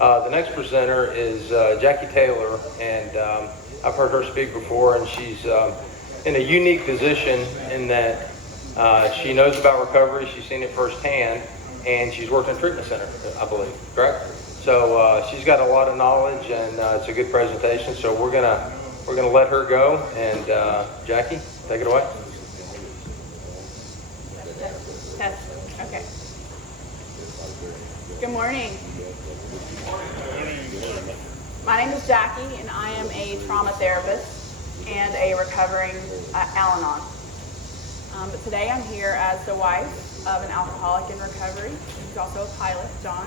The next presenter is Jackie Taylor, and I've heard her speak before, and she's in a unique position in that she knows about recovery, she's seen it firsthand, and she's worked in a treatment center, I believe, correct? So she's got a lot of knowledge, and it's a good presentation, so we're gonna let her go, and Jackie, take it away. Okay. Good morning. My name is Jackie, and I am a trauma therapist and a recovering Al-Anon. But today I'm here as the wife of an alcoholic in recovery. He's also a pilot, John.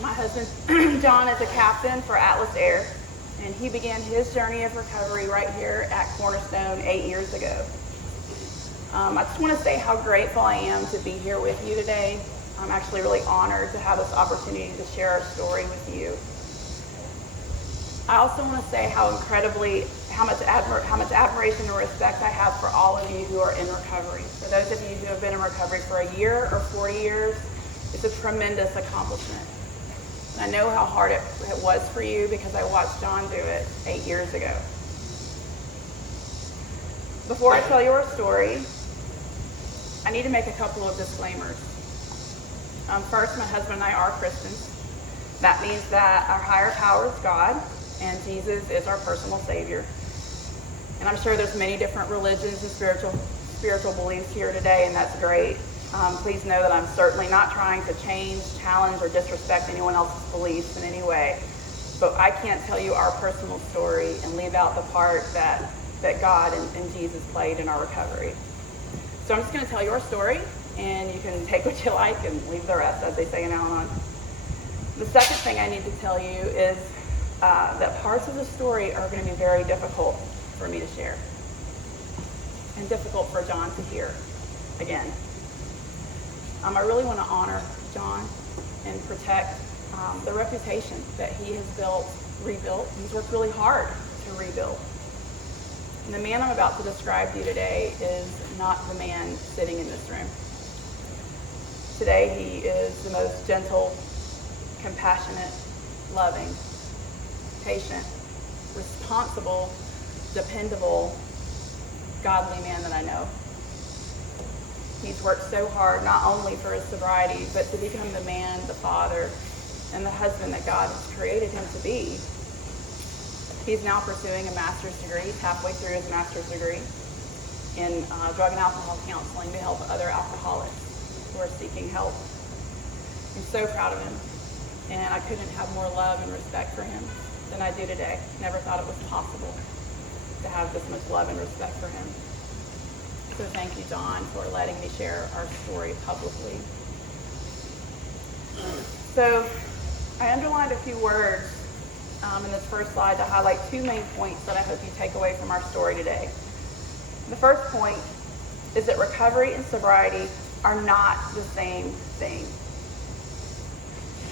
My husband, John, is a captain for Atlas Air, and he began his journey of recovery right here at Cornerstone 8 years ago. I just want to say how grateful I am to be here with you today. I'm actually really honored to have this opportunity to share our story with you. I also want to say how much admiration and respect I have for all of you who are in recovery. For those of you who have been in recovery for a year or 40 years, it's a tremendous accomplishment. And I know how hard it was for you because I watched John do it 8 years ago. Before I tell your story, I need to make a couple of disclaimers. First, my husband and I are Christians. That means that our higher power is God, and Jesus is our personal Savior. And I'm sure there's many different religions and spiritual beliefs here today, and that's great. Please know that I'm certainly not trying to change, challenge, or disrespect anyone else's beliefs in any way. But I can't tell you our personal story and leave out the part that God and Jesus played in our recovery. So I'm just going to tell your story, and you can take what you like and leave the rest, as they say in Al-Anon. The second thing I need to tell you is that parts of the story are going to be very difficult for me to share, and difficult for John to hear again. I really want to honor John and protect the reputation that he has rebuilt. He's worked really hard to rebuild. And the man I'm about to describe to you today is not the man sitting in this room. Today he is the most gentle, compassionate, loving, patient, responsible, dependable, godly man that I know. He's worked so hard not only for his sobriety, but to become the man, the father, and the husband that God has created him to be. He's now pursuing a master's degree. He's halfway through his master's degree in drug and alcohol counseling to help other alcoholics who are seeking help. I'm so proud of him, and I couldn't have more love and respect for him than I do today. Never thought it was possible to have this much love and respect for him. So thank you, John, for letting me share our story publicly. So I underlined a few words in this first slide to highlight two main points that I hope you take away from our story today. The first point is that recovery and sobriety are not the same thing.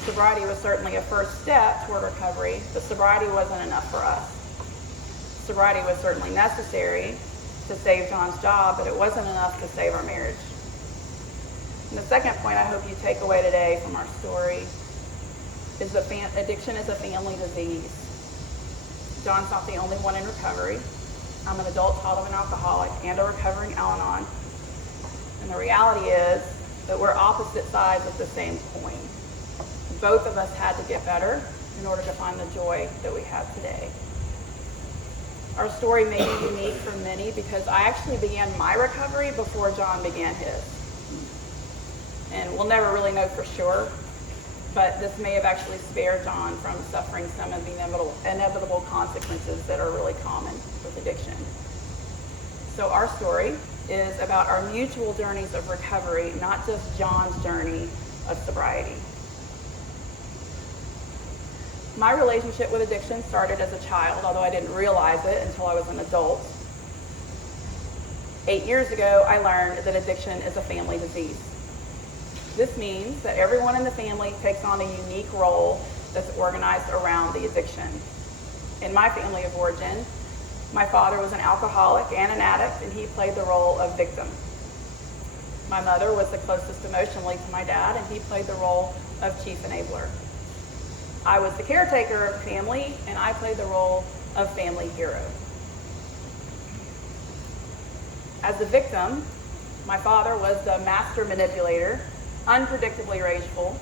Sobriety was certainly a first step toward recovery, but sobriety wasn't enough for us. Sobriety was certainly necessary to save John's job, but it wasn't enough to save our marriage. And the second point I hope you take away today from our story is that addiction is a family disease. John's not the only one in recovery. I'm an adult child of an alcoholic and a recovering Al-Anon. And the reality is that we're opposite sides of the same coin. Both of us had to get better in order to find the joy that we have today. Our story may be unique for many because I actually began my recovery before John began his. And we'll never really know for sure, but this may have actually spared John from suffering some of the inevitable consequences that are really common with addiction. So our story is about our mutual journeys of recovery, not just John's journey of sobriety. My relationship with addiction started as a child, although I didn't realize it until I was an adult. 8 years ago, I learned that addiction is a family disease. This means that everyone in the family takes on a unique role that's organized around the addiction. In my family of origin, my father was an alcoholic and an addict, and he played the role of victim. My mother was the closest emotionally to my dad, and he played the role of chief enabler. I was the caretaker of the family, and I played the role of family hero. As the victim, my father was the master manipulator, unpredictably rageful,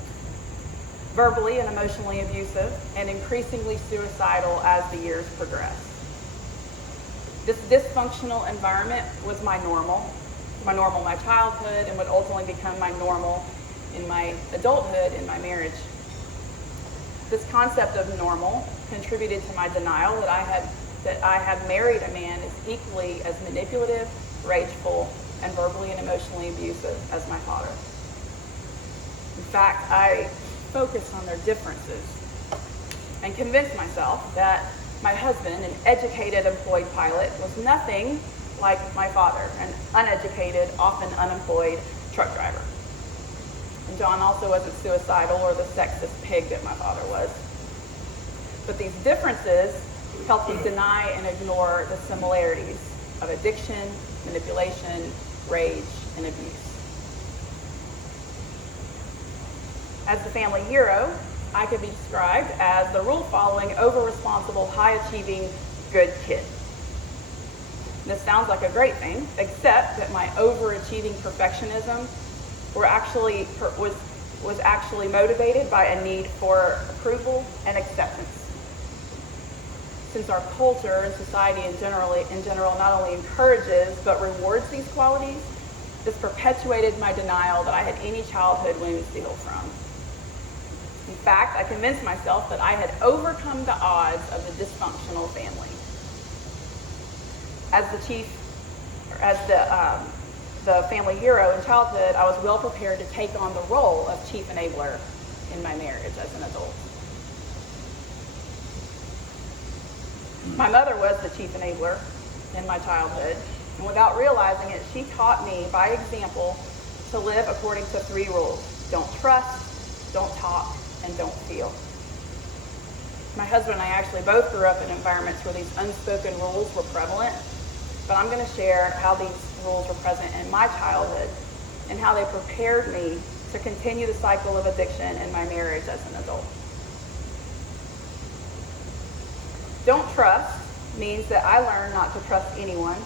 verbally and emotionally abusive, and increasingly suicidal as the years progressed. This dysfunctional environment was my normal in my childhood, and would ultimately become my normal in my adulthood, in my marriage. This concept of normal contributed to my denial that I had married a man as equally as manipulative, rageful, and verbally and emotionally abusive as my father. In fact, I focused on their differences and convinced myself that my husband, an educated employed pilot, was nothing like my father, an uneducated, often unemployed truck driver. And John also wasn't suicidal or the sexist pig that my father was. But these differences helped me deny and ignore the similarities of addiction, manipulation, rage, and abuse. As the family hero, I could be described as the rule-following, over-responsible, high-achieving, good kid. This sounds like a great thing, except that my overachieving perfectionism was actually motivated by a need for approval and acceptance. Since our culture and society in general not only encourages but rewards these qualities, this perpetuated my denial that I had any childhood wounds to heal from. In fact, I convinced myself that I had overcome the odds of the dysfunctional family. As the family hero in childhood, I was well prepared to take on the role of chief enabler in my marriage as an adult. My mother was the chief enabler in my childhood, and without realizing it, she taught me by example to live according to 3 rules: don't trust, don't talk, and don't feel. My husband and I actually both grew up in environments where these unspoken rules were prevalent, but I'm going to share how these rules were present in my childhood and how they prepared me to continue the cycle of addiction in my marriage as an adult. Don't trust means that I learned not to trust anyone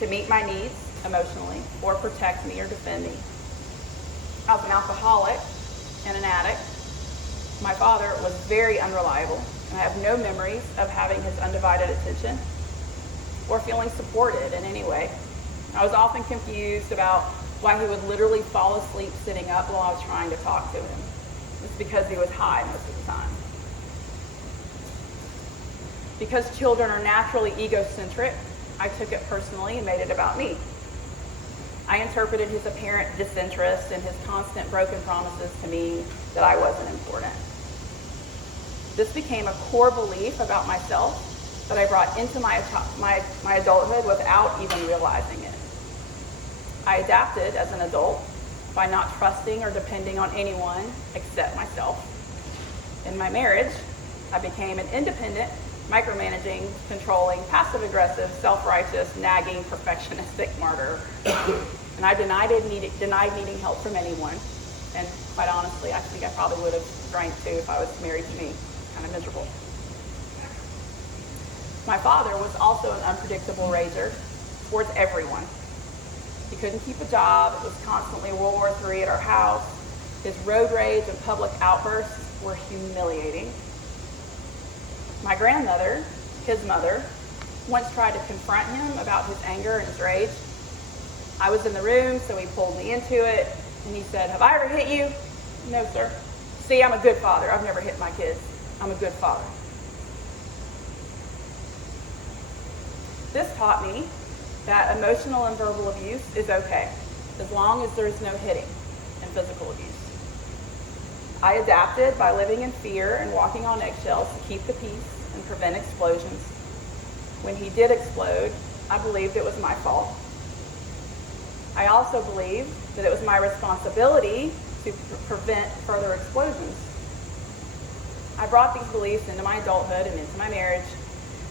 to meet my needs emotionally or protect me or defend me. I was an alcoholic and an addict. My father was very unreliable, and I have no memories of having his undivided attention or feeling supported in any way. I was often confused about why he would literally fall asleep sitting up while I was trying to talk to him. It's because he was high most of the time. Because children are naturally egocentric, I took it personally and made it about me. I interpreted his apparent disinterest and his constant broken promises to me that I wasn't important. This became a core belief about myself that I brought into my adulthood without even realizing it. I adapted as an adult by not trusting or depending on anyone except myself. In my marriage, I became an independent, micromanaging, controlling, passive-aggressive, self-righteous, nagging, perfectionistic martyr. And I denied needing help from anyone. And quite honestly, I think I probably would have drank too if I was married to me. Kind of miserable. My father was also an unpredictable rager towards everyone. He couldn't keep a job. It was constantly World War III at our house. His road rage and public outbursts were humiliating. My grandmother, his mother, once tried to confront him about his anger and his rage. I was in the room, so he pulled me into it, and he said, "Have I ever hit you?" "No, sir." "See, I'm a good father. I've never hit my kids. I'm a good father." This taught me that emotional and verbal abuse is okay, as long as there's no hitting and physical abuse. I adapted by living in fear and walking on eggshells to keep the peace and prevent explosions. When he did explode, I believed it was my fault. I also believed that it was my responsibility to prevent further explosions. I brought these beliefs into my adulthood and into my marriage,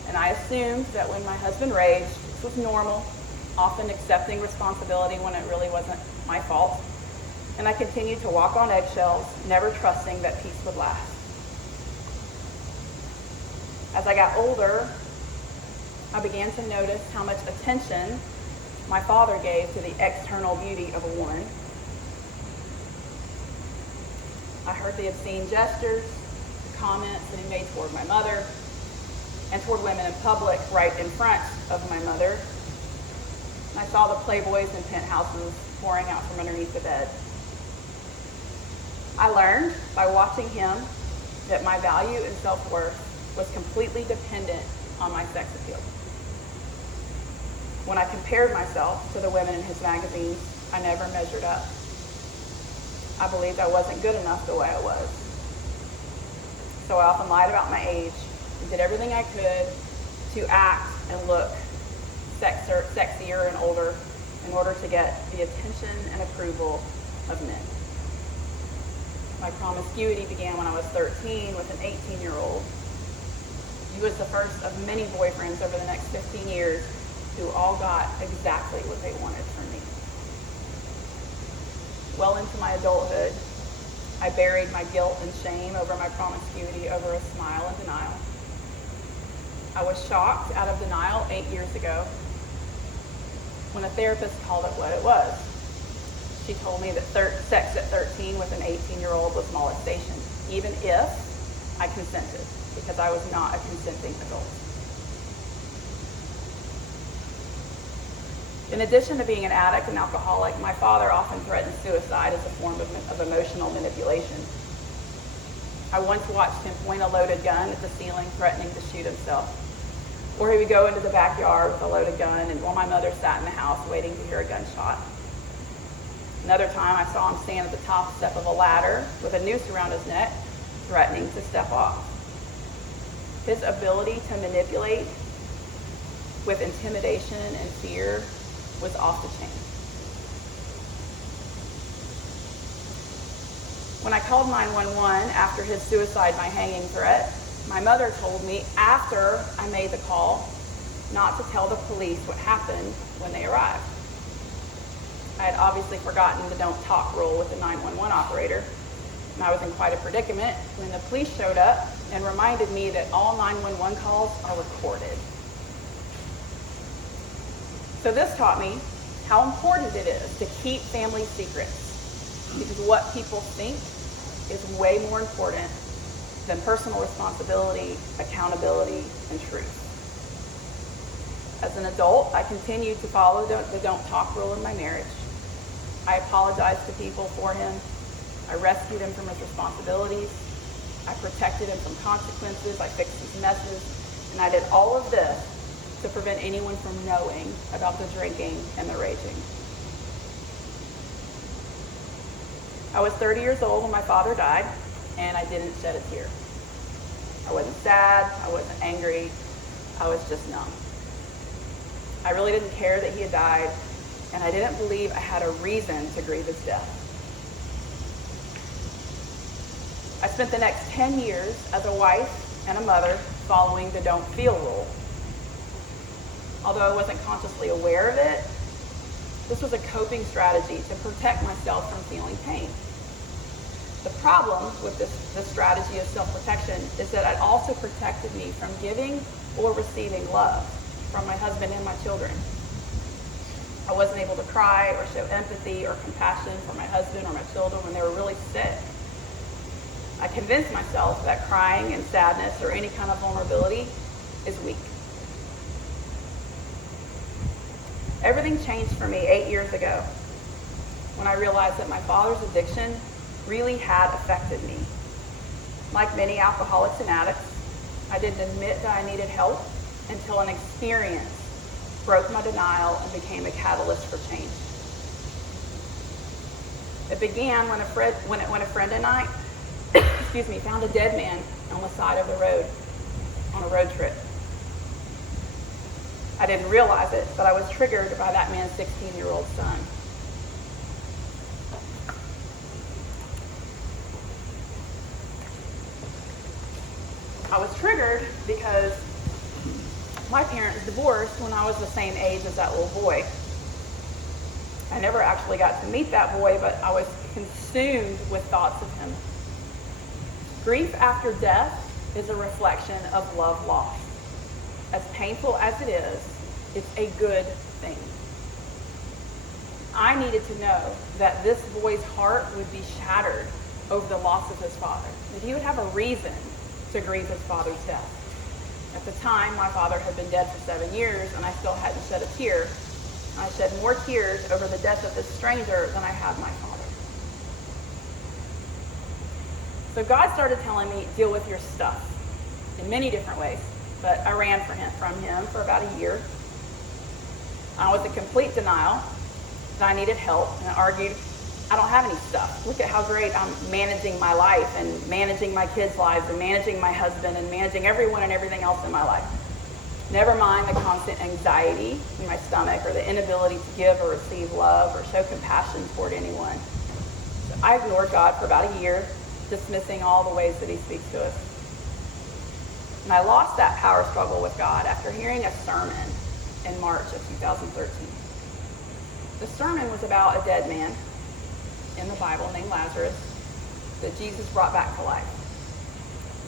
and I assumed that when my husband raged, this was normal, often accepting responsibility when it really wasn't my fault. and I continued to walk on eggshells, never trusting that peace would last. As I got older, I began to notice how much attention my father gave to the external beauty of a woman. I heard the obscene gestures, the comments that he made toward my mother, and toward women in public right in front of my mother. And I saw the playboys and penthouses pouring out from underneath the bed. I learned by watching him that my value and self-worth was completely dependent on my sex appeal. When I compared myself to the women in his magazines, I never measured up. I believed I wasn't good enough the way I was. So I often lied about my age and did everything I could to act and look sexier and older in order to get the attention and approval of men. My promiscuity began when I was 13 with an 18-year-old. He was the first of many boyfriends over the next 15 years who all got exactly what they wanted from me. Well into my adulthood, I buried my guilt and shame over my promiscuity over a smile and denial. I was shocked out of denial 8 years ago when a therapist called it what it was. She told me that sex at 13 with an 18-year-old was molestation, even if I consented, because I was not a consenting adult. In addition to being an addict and alcoholic, my father often threatened suicide as a form of emotional manipulation. I once watched him point a loaded gun at the ceiling, threatening to shoot himself. Or he would go into the backyard with a loaded gun, and while my mother sat in the house waiting to hear a gunshot. Another time I saw him stand at the top step of a ladder with a noose around his neck, threatening to step off. His ability to manipulate with intimidation and fear was off the chain. When I called 911 after his suicide by hanging threat, my mother told me after I made the call not to tell the police what happened when they arrived. I had obviously forgotten the don't talk rule with the 911 operator, and I was in quite a predicament when the police showed up and reminded me that all 911 calls are recorded. So this taught me how important it is to keep family secrets, because what people think is way more important than personal responsibility, accountability, and truth. As an adult, I continued to follow the don't talk rule in my marriage. I apologized to people for him. I rescued him from his responsibilities. I protected him from consequences. I fixed his messes. And I did all of this to prevent anyone from knowing about the drinking and the raging. I was 30 years old when my father died, and I didn't shed a tear. I wasn't sad, I wasn't angry, I was just numb. I really didn't care that he had died, and I didn't believe I had a reason to grieve his death. I spent the next 10 years as a wife and a mother following the don't feel rule. Although I wasn't consciously aware of it, this was a coping strategy to protect myself from feeling pain. The problem with this strategy of self-protection is that it also protected me from giving or receiving love from my husband and my children. I wasn't able to cry or show empathy or compassion for my husband or my children when they were really sick. I convinced myself that crying and sadness or any kind of vulnerability is weak. Everything changed for me 8 years ago when I realized that my father's addiction really had affected me. Like many alcoholics and addicts, I didn't admit that I needed help until an experience broke my denial and became a catalyst for change. It began when a friend and I found a dead man on the side of the road on a road trip. I didn't realize it, but I was triggered by that man's 16-year-old son. I was triggered because my parents divorced when I was the same age as that little boy. I never actually got to meet that boy, but consumed with thoughts of him. Grief after death is a reflection of love lost. As painful as it is, it's a good thing. I needed to know that this boy's heart would be shattered over the loss of his father, that he would have a reason to grieve his father's death. At the time, my father had been dead for 7 years, and I still hadn't shed a tear. I shed more tears over the death of this stranger than I had my father. So God started telling me, deal with your stuff in many different ways, but I ran from him for about a year. I was in complete denial that I needed help, and I argued, I don't have any stuff. Look at how great I'm managing my life and managing my kids' lives and managing my husband and managing everyone and everything else in my life. Never mind the constant anxiety in my stomach or the inability to give or receive love or show compassion toward anyone. So I ignored God for about a year, dismissing all the ways that he speaks to us. And I lost that power struggle with God after hearing a sermon in March of 2013. The sermon was about a dead man in the Bible named Lazarus that Jesus brought back to life.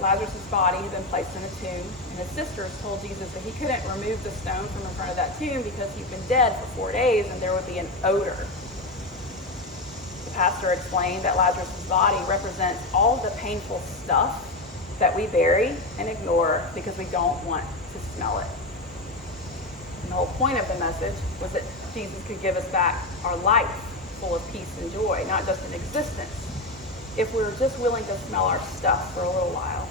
Lazarus' body had been placed in a tomb, and his sisters told Jesus that he couldn't remove the stone from in front of that tomb because he'd been dead for 4 days and there would be an odor. The pastor explained that Lazarus' body represents all the painful stuff that we bury and ignore because we don't want to smell it. And the whole point of the message was that Jesus could give us back our life full of peace and joy, not just an existence, if we were just willing to smell our stuff for a little while.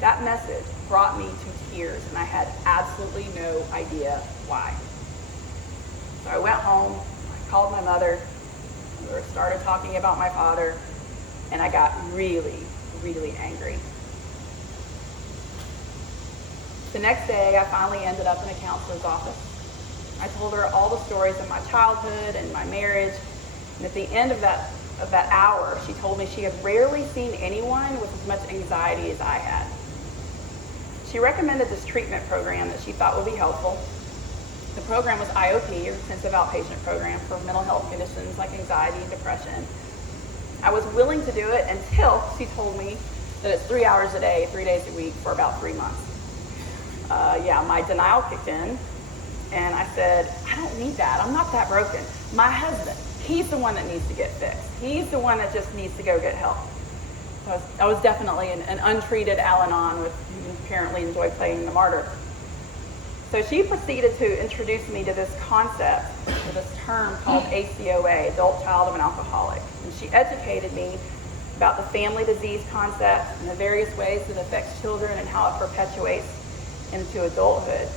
That message brought me to tears, and I had absolutely no idea why. So I went home, I called my mother, we started talking about my father, and I got really, really angry. The next day, I finally ended up in a counselor's office. I told her all the stories of my childhood and my marriage, and at the end of that hour, she told me she had rarely seen anyone with as much anxiety as I had. She recommended this treatment program that she thought would be helpful. The program was IOP, or Intensive Outpatient Program, for mental health conditions like anxiety and depression. I was willing to do it until she told me that it's 3 hours a day, 3 days a week for about 3 months. My denial kicked in, and I said, I don't need that. I'm not that broken. My husband, he's the one that needs to get fixed. He's the one that just needs to go get help. So I was definitely an untreated Al-Anon who apparently enjoyed playing the martyr. So she proceeded to introduce me to this concept, or this term called ACOA, Adult Child of an Alcoholic. And she educated me about the family disease concept and the various ways that it affects children and how it perpetuates into adulthood.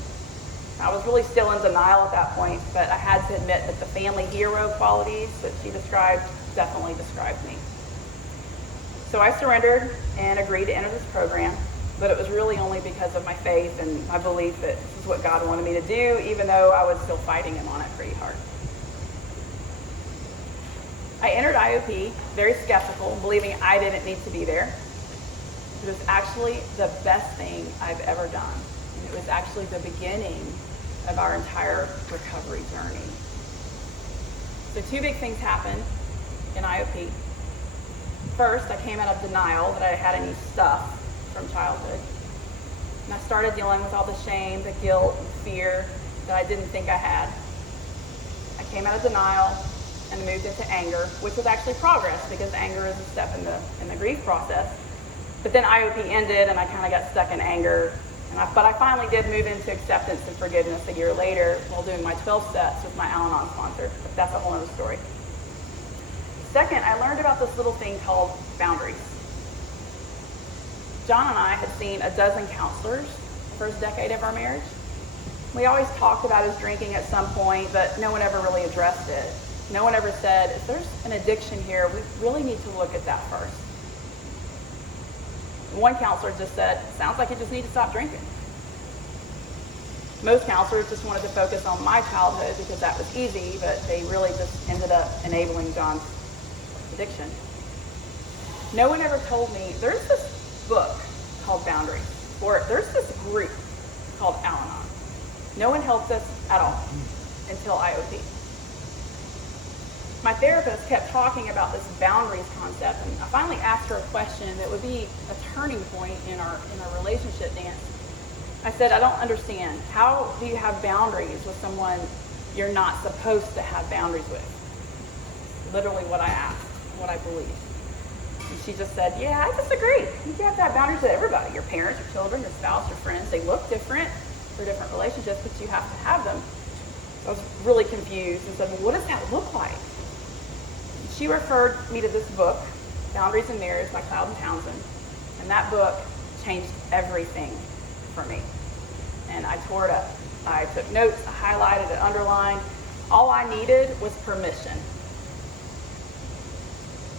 I was really still in denial at that point, but I had to admit that the family hero qualities that she described definitely described me. So I surrendered and agreed to enter this program, but it was really only because of my faith and my belief that this is what God wanted me to do, even though I was still fighting him on it pretty hard. I entered IOP very skeptical, believing I didn't need to be there. It was actually the best thing I've ever done. And it was actually the beginning of our entire recovery journey. So 2 big things happened in IOP. First, I came out of denial that I had any stuff from childhood. And I started dealing with all the shame, the guilt, and fear that I didn't think I had. I came out of denial and moved into anger, which was actually progress because anger is a step in the grief process. But then IOP ended and I kind of got stuck in anger. But I finally did move into acceptance and forgiveness a year later while doing my 12 steps with my Al-Anon sponsor. But that's a whole other story. Second, I learned about this little thing called boundaries. John and I had seen a dozen counselors the first decade of our marriage. We always talked about his drinking at some point, but no one ever really addressed it. No one ever said, if there's an addiction here, we really need to look at that first. One counselor just said, sounds like you just need to stop drinking. Most counselors just wanted to focus on my childhood because that was easy, but they really just ended up enabling John's addiction. No one ever told me, there's this book called Boundaries, or there's this group called Al-Anon. No one helped us at all until IOP. my therapist kept talking about this boundaries concept, and I finally asked her a question that would be a turning point in our relationship dance. I said, I don't understand. How do you have boundaries with someone you're not supposed to have boundaries with? Literally what I asked, what I believe. And she just said, yeah, I disagree. You have to have boundaries with everybody. Your parents, your children, your spouse, your friends. They look different. They're different relationships, but you have to have them. I was really confused and said, well, what does that look like? She referred me to this book, Boundaries in Marriage by Cloud and Townsend. And that book changed everything for me. And I tore it up. I took notes, I highlighted it, underlined. All I needed was permission.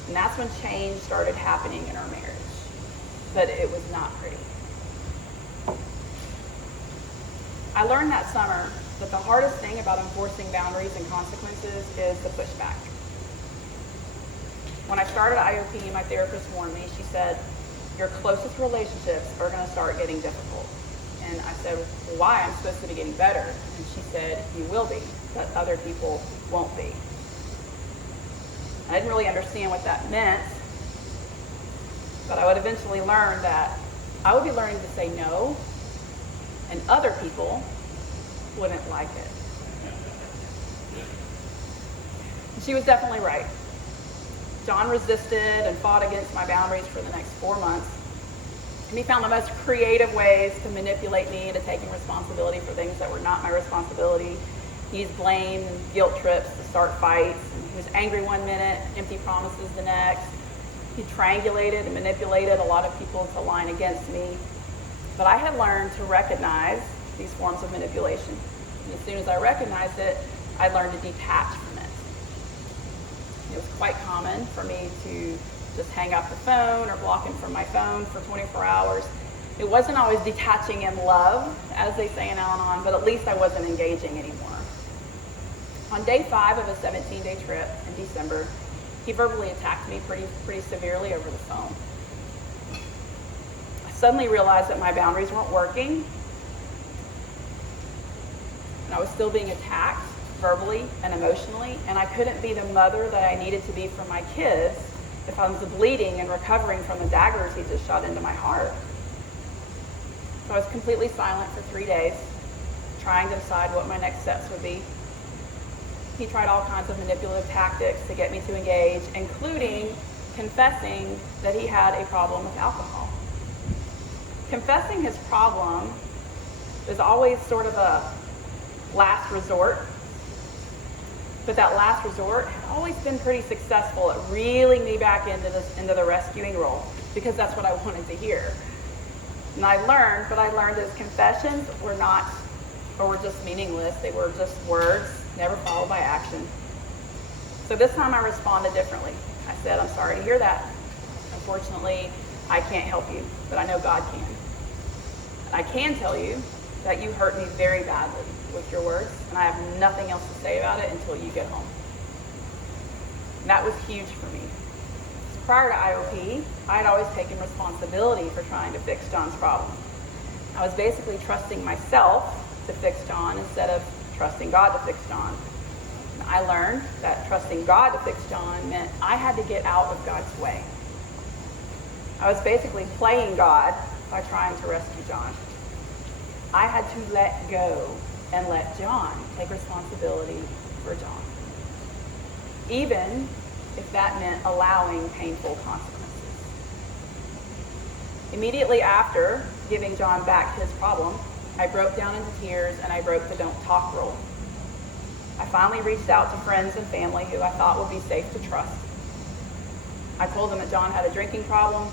And that's when change started happening in our marriage. But it was not pretty. I learned that summer that the hardest thing about enforcing boundaries and consequences is the pushback. When I started IOP, my therapist warned me. She said, your closest relationships are going to start getting difficult. And I said, well, why? I'm supposed to be getting better. And she said, you will be, but other people won't be. I didn't really understand what that meant, but I would eventually learn that I would be learning to say no, and other people wouldn't like it. And she was definitely right. John resisted and fought against my boundaries for the next 4 months. And he found the most creative ways to manipulate me into taking responsibility for things that were not my responsibility. He used blame and guilt trips to start fights. And he was angry one minute, empty promises the next. He triangulated and manipulated a lot of people to align against me. But I had learned to recognize these forms of manipulation. And as soon as I recognized it, I learned to detach from it. It was quite common for me to just hang up the phone or block him from my phone for 24 hours. It wasn't always detaching in love, as they say in Al-Anon, but at least I wasn't engaging anymore. On day 5 of a 17-day trip in December, he verbally attacked me pretty severely over the phone. I suddenly realized that my boundaries weren't working, and I was still being attacked verbally and emotionally, and I couldn't be the mother that I needed to be for my kids if I was bleeding and recovering from the daggers he just shot into my heart. So I was completely silent for 3 days, trying to decide what my next steps would be. He tried all kinds of manipulative tactics to get me to engage, including confessing that he had a problem with alcohol. Confessing his problem is always sort of a last resort, but that last resort had always been pretty successful at reeling me back into the rescuing role, because that's what I wanted to hear. And I learned that his confessions were not, or were just meaningless. They were just words, never followed by action. So this time I responded differently. I said, I'm sorry to hear that. Unfortunately, I can't help you, but I know God can. I can tell you that you hurt me very badly with your words, and I have nothing else to say about it until you get home. And that was huge for me. Prior to IOP, I had always taken responsibility for trying to fix John's problem. I was basically trusting myself to fix John instead of trusting God to fix John. And I learned that trusting God to fix John meant I had to get out of God's way. I was basically playing God by trying to rescue John. I had to let go and let John take responsibility for John, even if that meant allowing painful consequences. Immediately after giving John back his problem, I broke down into tears and I broke the don't talk rule. I finally reached out to friends and family who I thought would be safe to trust. I told them that John had a drinking problem.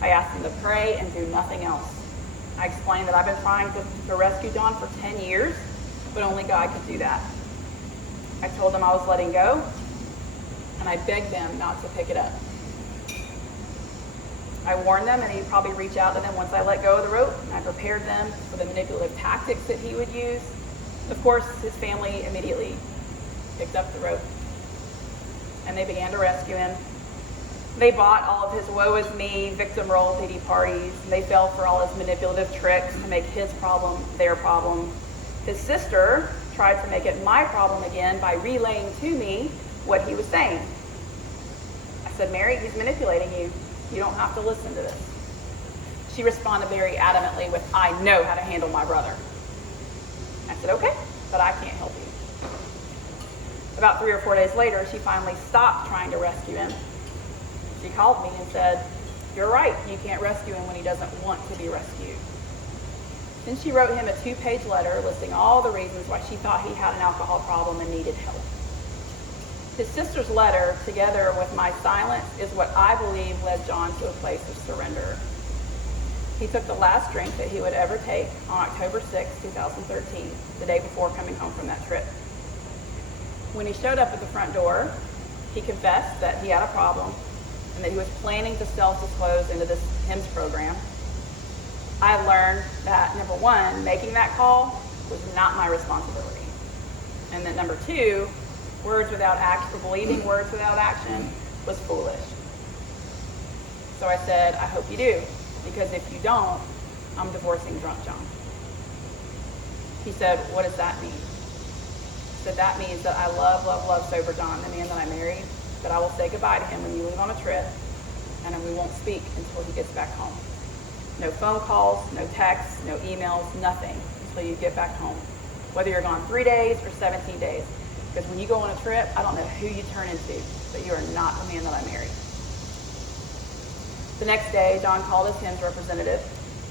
I asked them to pray and do nothing else. I explained that I've been trying to rescue John for 10 years, but only God could do that. I told them I was letting go, and I begged them not to pick it up. I warned them, and he'd probably reach out to them once I let go of the rope, and I prepared them for the manipulative tactics that he would use. Of course, his family immediately picked up the rope, and they began to rescue him. They bought all of his woe is me, victim role pity parties. They fell for all his manipulative tricks to make his problem their problem. His sister tried to make it my problem again by relaying to me what he was saying. I said, Mary, he's manipulating you. You don't have to listen to this. She responded very adamantly with, I know how to handle my brother. I said, okay, but I can't help you. About 3 or 4 days later, she finally stopped trying to rescue him. She called me and said, you're right, you can't rescue him when he doesn't want to be rescued. Then she wrote him a 2-page letter listing all the reasons why she thought he had an alcohol problem and needed help. His sister's letter, together with my silence, is what I believe led John to a place of surrender. He took the last drink that he would ever take on October 6, 2013, the day before coming home from that trip. When he showed up at the front door, he confessed that he had a problem and that he was planning to self-disclose into this HIMSS program. I learned that, number one, making that call was not my responsibility. And that number two, words without action, or believing words without action was foolish. So I said, I hope you do, because if you don't, I'm divorcing Drunk John. He said, what does that mean? I said, that means that I love Sober John, the man that I married, that I will say goodbye to him when you leave on a trip, and then we won't speak until he gets back home. No phone calls, no texts, no emails, nothing until you get back home. Whether you're gone 3 days or 17 days. Because when you go on a trip, I don't know who you turn into, but you are not the man that I married. The next day, John called his HIMSS representative,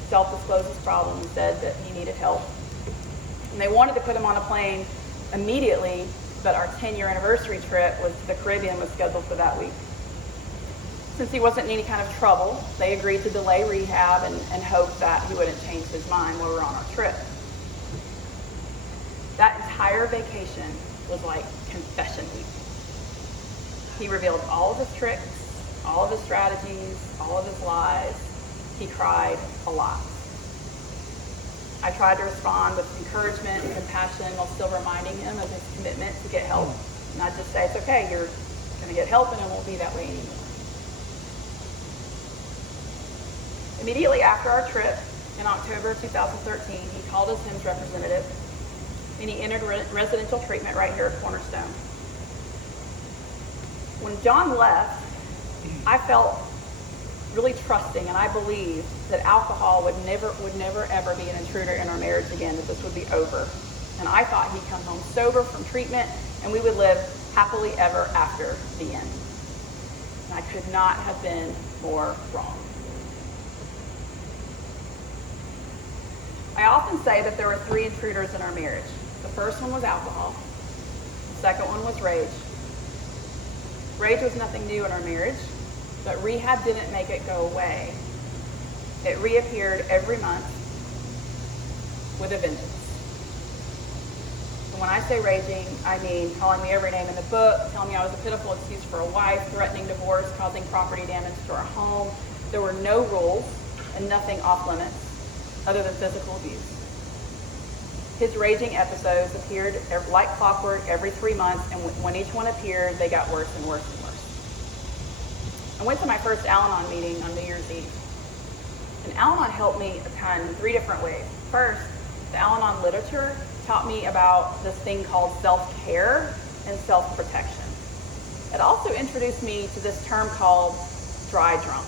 self-disclosed his problem, and said that he needed help. And they wanted to put him on a plane immediately, but our 10-year anniversary trip to the Caribbean was scheduled for that week. Since he wasn't in any kind of trouble, they agreed to delay rehab and hoped that he wouldn't change his mind while we were on our trip. That entire vacation was like confession week. He revealed all of his tricks, all of his strategies, all of his lies. He cried a lot. I tried to respond with encouragement and compassion while still reminding him of his commitment to get help. Not just say, it's okay, you're going to get help and it won't be that way anymore. Immediately after our trip in October 2013, he called his HIMSS representative and he entered residential treatment right here at Cornerstone. When John left, I felt really trusting, and I believed that alcohol would never ever be an intruder in our marriage again, that this would be over. And I thought he'd come home sober from treatment and we would live happily ever after the end. And I could not have been more wrong. I often say that there were 3 intruders in our marriage. The first one was alcohol. The second one was rage. Rage was nothing new in our marriage, but rehab didn't make it go away. It reappeared every month with a vengeance. And when I say raging, I mean calling me every name in the book, telling me I was a pitiful excuse for a wife, threatening divorce, causing property damage to our home. There were no rules and nothing off limits other than physical abuse. His raging episodes appeared like clockwork every 3 months, and when each one appeared, they got worse and worse and worse. I went to my first Al-Anon meeting on New Year's Eve. And Al-Anon helped me a ton in 3 different ways. First, the Al-Anon literature taught me about this thing called self-care and self-protection. It also introduced me to this term called dry drunk.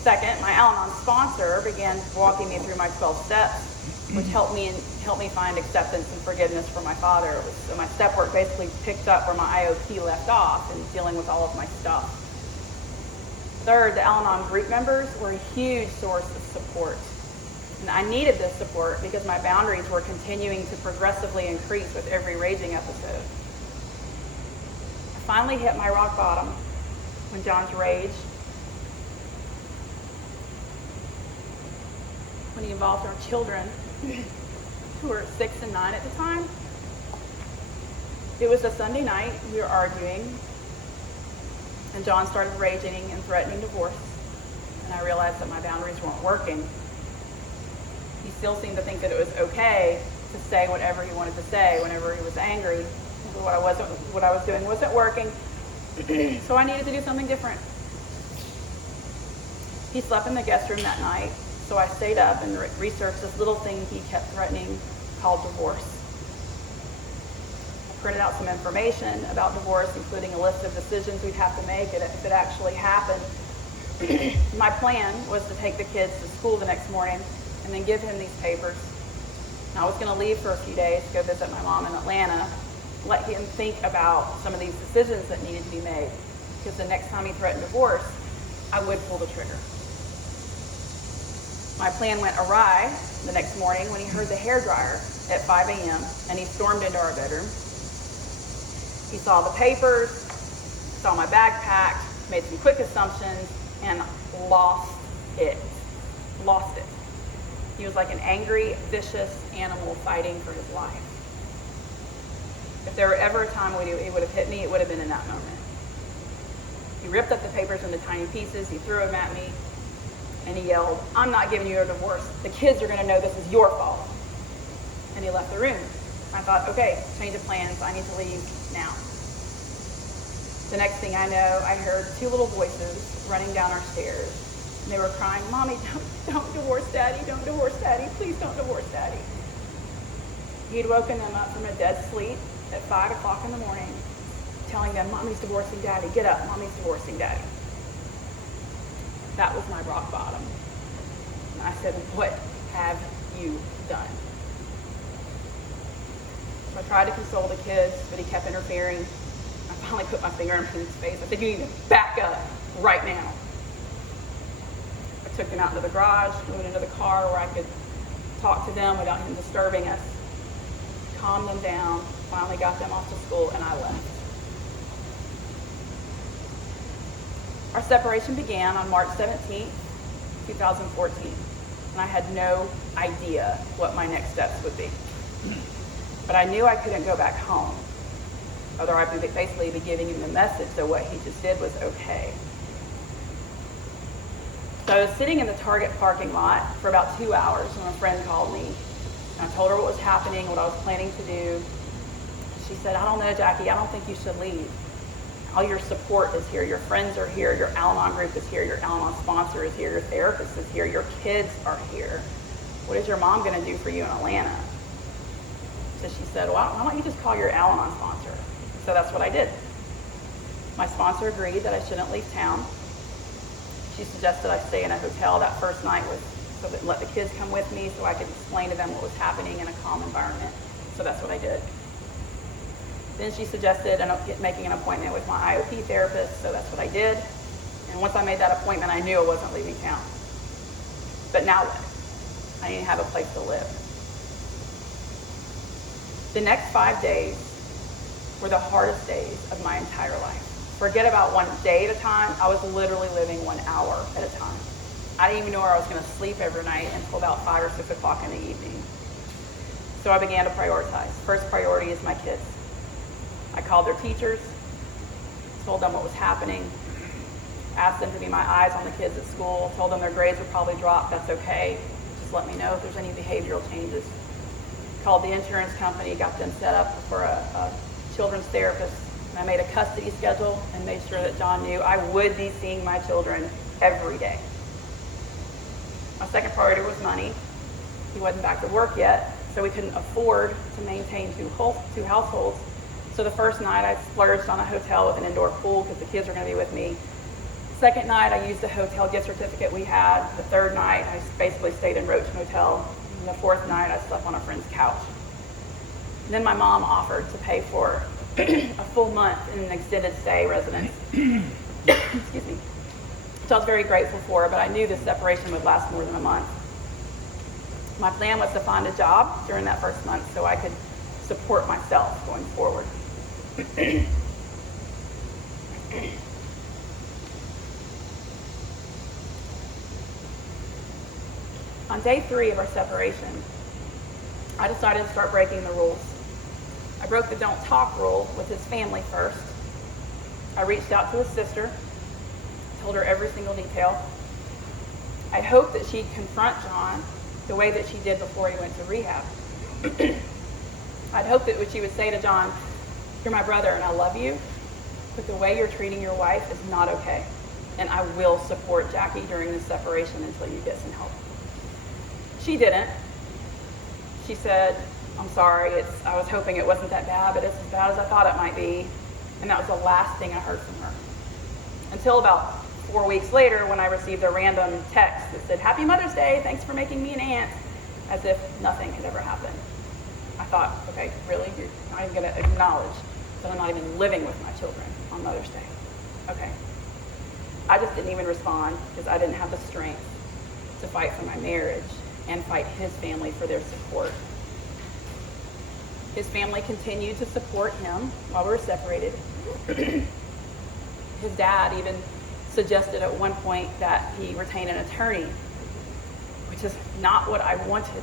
Second, my Al-Anon sponsor began walking me through my 12 steps, which helped me find acceptance and forgiveness for my father. So my step work basically picked up where my IOP left off in dealing with all of my stuff. Third, the Al-Anon group members were a huge source of support. And I needed this support because my boundaries were continuing to progressively increase with every raging episode. I finally hit my rock bottom when John's rage, when he involved our children, who were 6 and 9 at the time. It was a Sunday night, we were arguing, and John started raging and threatening divorce, and I realized that my boundaries weren't working. He still seemed to think that it was okay to say whatever he wanted to say whenever he was angry. What I was doing wasn't working, so I needed to do something different. He slept in the guest room that night, so I stayed up and researched this little thing he kept threatening called divorce. I printed out some information about divorce, including a list of decisions we'd have to make if it actually happened. My plan was to take the kids to school the next morning and then give him these papers. And I was going to leave for a few days to go visit my mom in Atlanta, let him think about some of these decisions that needed to be made, because the next time he threatened divorce, I would pull the trigger. My plan went awry the next morning when he heard the hairdryer at 5 a.m. and he stormed into our bedroom. He saw the papers, saw my bag packed, made some quick assumptions, and lost it. Lost it. He was like an angry, vicious animal fighting for his life. If there were ever a time when he would have hit me, it would have been in that moment. He ripped up the papers into tiny pieces, he threw them at me, and he yelled, "I'm not giving you a divorce. The kids are going to know this is your fault." And he left the room. I thought, okay, change of plans, I need to leave now. The next thing I know, I heard two little voices running down our stairs. And they were crying, "Mommy, don't divorce Daddy, don't divorce Daddy, please don't divorce Daddy." He'd woken them up from a dead sleep at 5 o'clock in the morning, telling them, "Mommy's divorcing Daddy, get up, Mommy's divorcing Daddy." That was my rock bottom. And I said, "What have you done?" So I tried to console the kids, but he kept interfering. I finally put my finger in his face. I said, "You need to back up right now." I took them out into the garage, moved into the car where I could talk to them without him disturbing us, calmed them down, finally got them off to school, and I left. Our separation began on March 17th, 2014, and I had no idea what my next steps would be. But I knew I couldn't go back home, or I would basically be giving him the message that what he just did was okay. So I was sitting in the Target parking lot for about 2 hours when a friend called me, and I told her what was happening, what I was planning to do. She said, "I don't know, Jackie, I don't think you should leave. All your support is here. Your friends are here. Your Al-Anon group is here. Your Al-Anon sponsor is here. Your therapist is here. Your kids are here. What is your mom going to do for you in Atlanta?" So she said, "Well, why don't you just call your Al-Anon sponsor?" So that's what I did. My sponsor agreed that I shouldn't leave town. She suggested I stay in a hotel that first night so that let the kids come with me so I could explain to them what was happening in a calm environment. So that's what I did. Then she suggested making an appointment with my IOP therapist, so that's what I did. And once I made that appointment, I knew I wasn't leaving town. But now what? I didn't have a place to live. The next 5 days were the hardest days of my entire life. Forget about one day at a time, I was literally living 1 hour at a time. I didn't even know where I was going to sleep every night until about 5 or 6 o'clock in the evening. So I began to prioritize. First priority is my kids. I called their teachers, told them what was happening, asked them to be my eyes on the kids at school, told them their grades would probably drop, that's okay, just let me know if there's any behavioral changes. Called the insurance company, got them set up for a children's therapist, and I made a custody schedule and made sure that John knew I would be seeing my children every day. My second priority was money. He wasn't back to work yet, so we couldn't afford to maintain two households. So the first night I splurged on a hotel with an indoor pool because the kids were going to be with me. Second night I used the hotel gift certificate we had. The third night I basically stayed in Roach Motel. And the fourth night I slept on a friend's couch. And then my mom offered to pay for a full month in an extended stay residence. Excuse me. Which I was very grateful for, but I knew this separation would last more than a month. My plan was to find a job during that first month so I could support myself going forward. On day 3 of our separation, I decided to start breaking the rules. I broke the don't talk rule with his family first. I reached out to his sister, told her every single detail. I hoped that she'd confront John the way that she did before he went to rehab. I'd hoped that she would say to John, "You're my brother and I love you, but the way you're treating your wife is not okay. And I will support Jackie during this separation until you get some help." She didn't. She said, I'm sorry, I was hoping it wasn't that bad, but it's as bad as I thought it might be. And that was the last thing I heard from her. Until about 4 weeks later, when I received a random text that said, "Happy Mother's Day, thanks for making me an aunt," as if nothing had ever happened. I thought, okay, really? You're not even gonna acknowledge that I'm not even living with my children on Mother's Day? Okay. I just didn't even respond because I didn't have the strength to fight for my marriage and fight his family for their support. His family continued to support him while we were separated. His dad even suggested at one point that he retain an attorney, which is not what I wanted.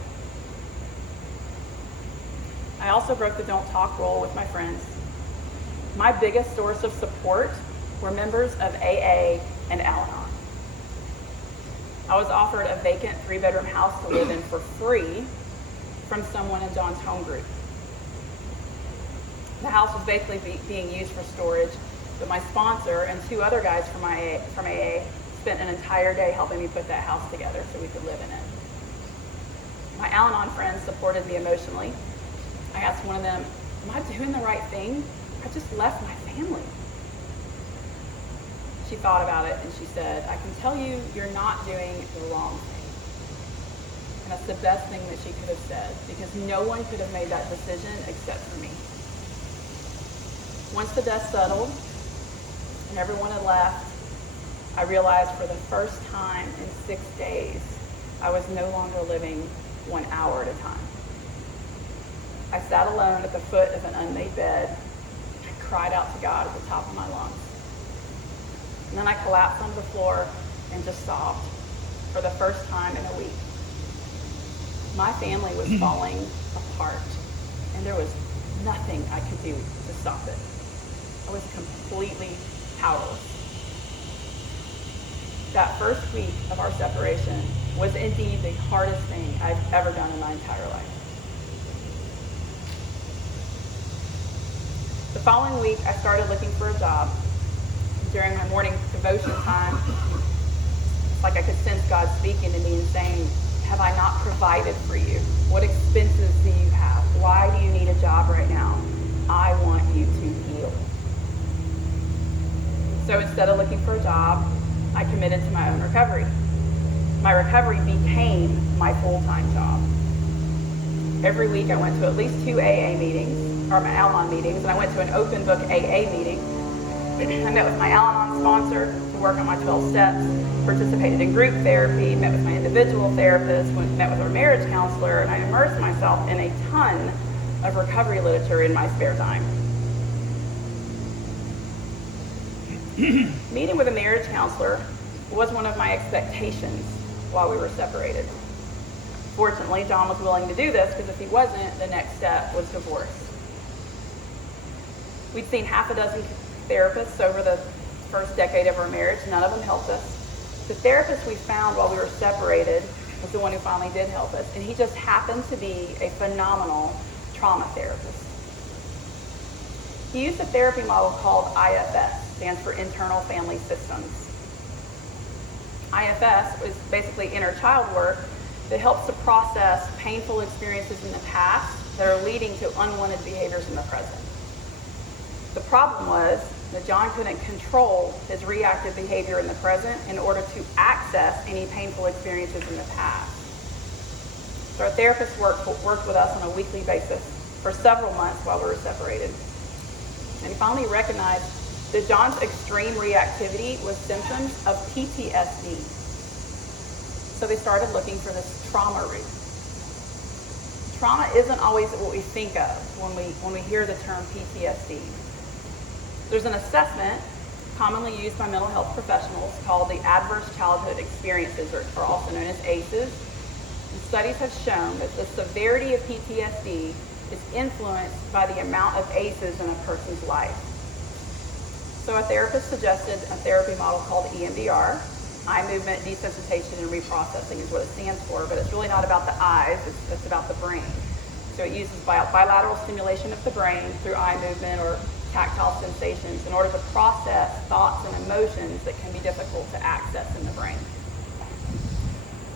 I also broke the don't talk rule with my friends. My biggest source of support were members of AA and Al-Anon. I was offered a vacant 3-bedroom house to live in for free from someone in John's home group. The house was basically being used for storage, but my sponsor and 2 other guys from AA spent an entire day helping me put that house together so we could live in it. My Al-Anon friends supported me emotionally. I asked one of them, "Am I doing the right thing? I just left my family." She thought about it and she said, "I can tell you you're not doing the wrong thing." And that's the best thing that she could have said, because no one could have made that decision except for me. Once the dust settled and everyone had left, I realized for the first time in 6 days, I was no longer living 1 hour at a time. I sat alone at the foot of an unmade bed. I cried out to God at the top of my lungs. And then I collapsed onto the floor and just sobbed for the first time in a week. My family was falling apart, and there was nothing I could do to stop it. I was completely powerless. That first week of our separation was indeed the hardest thing I've ever done in my entire life. The following week, I started looking for a job. During my morning devotion time, it's like I could sense God speaking to me and saying, "Have I not provided for you? What expenses do you have? Why do you need a job right now? I want you to heal." So instead of looking for a job, I committed to my own recovery. My recovery became my full-time job. Every week I went to at least 2 AA meetings, or my Al-Anon meetings, and I went to an open book AA meeting. I met with my Al-Anon sponsor to work on my 12 steps, participated in group therapy, met with my individual therapist, met with our marriage counselor, and I immersed myself in a ton of recovery literature in my spare time. Meeting with a marriage counselor was one of my expectations while we were separated. Fortunately, John was willing to do this, because if he wasn't, the next step was divorce. We'd seen half a dozen therapists over the first decade of our marriage. None of them helped us. The therapist we found while we were separated was the one who finally did help us, and he just happened to be a phenomenal trauma therapist. He used a therapy model called IFS, stands for Internal Family Systems. IFS was basically inner child work that helps to process painful experiences in the past that are leading to unwanted behaviors in the present. The problem was that John couldn't control his reactive behavior in the present in order to access any painful experiences in the past. So our therapist worked with us on a weekly basis for several months while we were separated. And he finally recognized that John's extreme reactivity was symptoms of PTSD. So they started looking for this trauma root. Trauma isn't always what we think of when we hear the term PTSD. There's an assessment commonly used by mental health professionals called the Adverse Childhood Experiences, or also known as ACEs. And studies have shown that the severity of PTSD is influenced by the amount of ACEs in a person's life. So a therapist suggested a therapy model called EMDR. Eye movement desensitization and reprocessing is what it stands for, but it's really not about the eyes, it's about the brain. So it uses bilateral stimulation of the brain through eye movement or tactile sensations in order to process thoughts and emotions that can be difficult to access in the brain.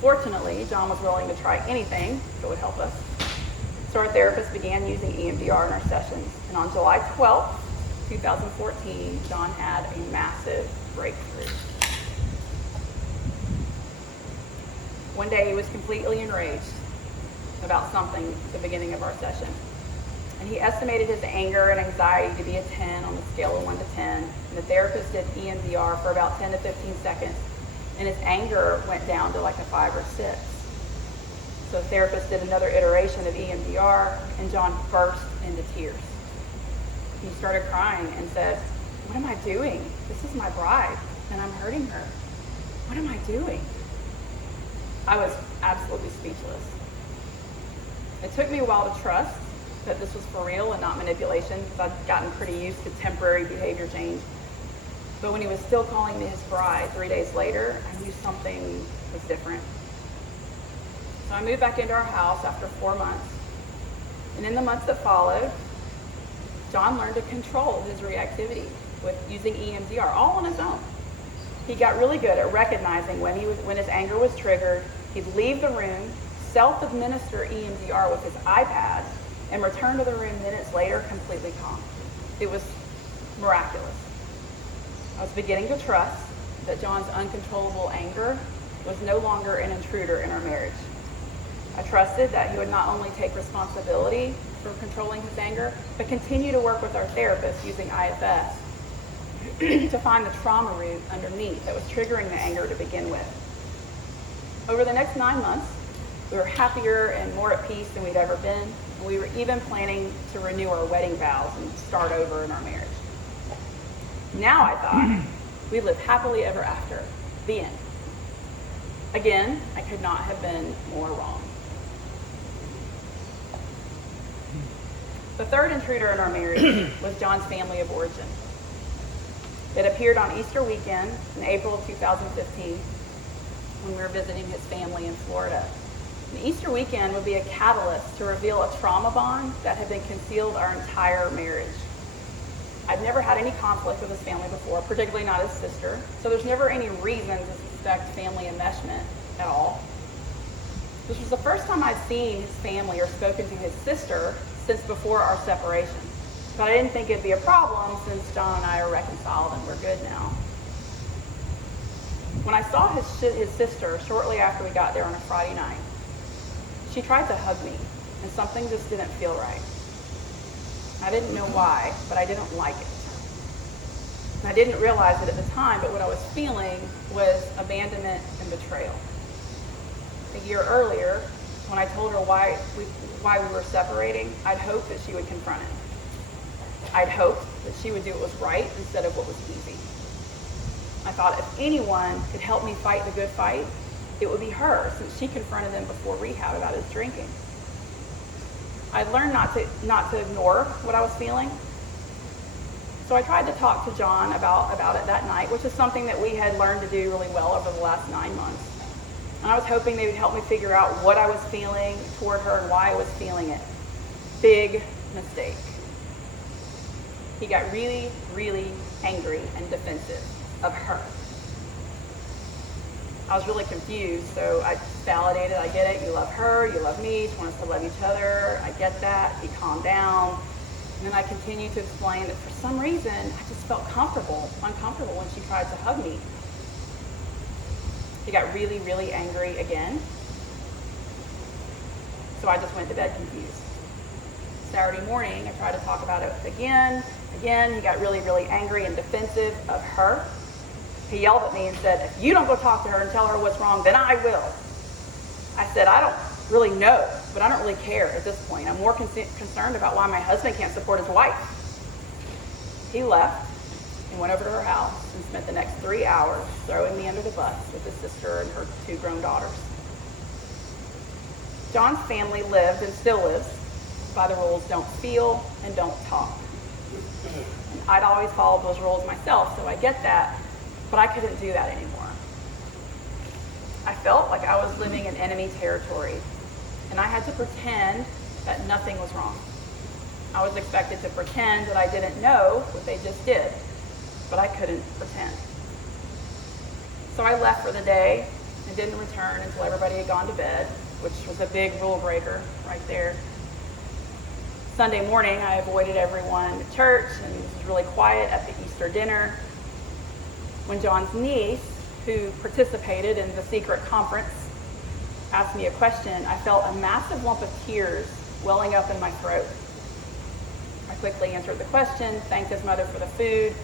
Fortunately, John was willing to try anything that would help us. So our therapist began using EMDR in our sessions. And on July 12th, 2014, John had a massive breakthrough. One day he was completely enraged about something at the beginning of our session. And he estimated his anger and anxiety to be a 10 on the scale of 1 to 10. And the therapist did EMDR for about 10 to 15 seconds. And his anger went down to like a 5 or 6. So the therapist did another iteration of EMDR, and John burst into tears. He started crying and said, "What am I doing? This is my bride, and I'm hurting her. What am I doing?" I was absolutely speechless. It took me a while to trust that this was for real and not manipulation, because I'd gotten pretty used to temporary behavior change. But when he was still calling me his bride 3 days later, I knew something was different. So I moved back into our house after 4 months. And in the months that followed, John learned to control his reactivity with using EMDR all on his own. He got really good at recognizing when his anger was triggered. He'd leave the room, self-administer EMDR with his iPad, and return to the room minutes later completely calm. It was miraculous. I was beginning to trust that John's uncontrollable anger was no longer an intruder in our marriage. I trusted that he would not only take responsibility for controlling his anger, but continue to work with our therapist using IFS to find the trauma root underneath that was triggering the anger to begin with. Over the next 9 months, we were happier and more at peace than we'd ever been. And we were even planning to renew our wedding vows and start over in our marriage. Now I thought, we live happily ever after. The end. Again, I could not have been more wrong. The third intruder in our marriage was John's family of origin. It appeared on Easter weekend in April of 2015 when we were visiting his family in Florida. And Easter weekend would be a catalyst to reveal a trauma bond that had been concealed our entire marriage. I'd never had any conflict with his family before, particularly not his sister, so there's never any reason to suspect family enmeshment at all. This was the first time I'd seen his family or spoken to his sister since before our separation. But I didn't think it'd be a problem since John and I are reconciled and we're good now. When I saw his sister shortly after we got there on a Friday night, she tried to hug me, and something just didn't feel right. I didn't know why, but I didn't like it. I didn't realize it at the time, but what I was feeling was abandonment and betrayal. A year earlier, when I told her why we were separating, I'd hoped that she would confront it. I'd hoped that she would do what was right instead of what was easy. I thought if anyone could help me fight the good fight, it would be her, since she confronted him before rehab about his drinking. I'd learned not to ignore what I was feeling. So I tried to talk to John about it that night, which is something that we had learned to do really well over the last 9 months. And I was hoping they would help me figure out what I was feeling toward her and why I was feeling it. Big mistake. He got really, really angry and defensive of her. I was really confused, so I validated, I get it, you love her, you love me, you want us to love each other, I get that. He calmed down. And then I continued to explain that for some reason, I just felt uncomfortable when she tried to hug me. He got really, really angry again. So I just went to bed confused. Saturday morning, I tried to talk about it again. Again, he got really, really angry and defensive of her. He yelled at me and said, "If you don't go talk to her and tell her what's wrong, then I will." I said, "I don't really know, but I don't really care at this point. I'm more concerned about why my husband can't support his wife." He left and went over to her house and spent the next 3 hours throwing me under the bus with his sister and her 2 grown daughters. John's family lived and still lives by the rules, don't feel and don't talk. And I'd always followed those rules myself, so I get that, but I couldn't do that anymore. I felt like I was living in enemy territory, and I had to pretend that nothing was wrong. I was expected to pretend that I didn't know what they just did, but I couldn't pretend. So I left for the day and didn't return until everybody had gone to bed, which was a big rule breaker right there. Sunday morning, I avoided everyone at church and was really quiet at the Easter dinner. When John's niece, who participated in the secret conference, asked me a question, I felt a massive lump of tears welling up in my throat. I quickly answered the question, thanked his mother for the food,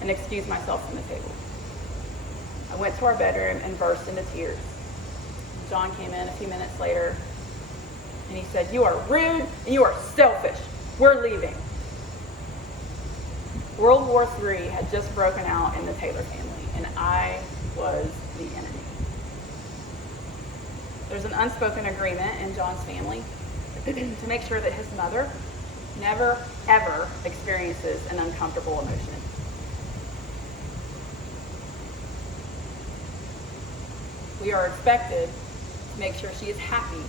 and excused myself from the table. I went to our bedroom and burst into tears. John came in a few minutes later, and he said, "You are rude and you are selfish. We're leaving." World War III had just broken out in the Taylor family, and I was the enemy. There's an unspoken agreement in John's family to make sure that his mother never, ever experiences an uncomfortable emotion. We are expected to make sure she is happy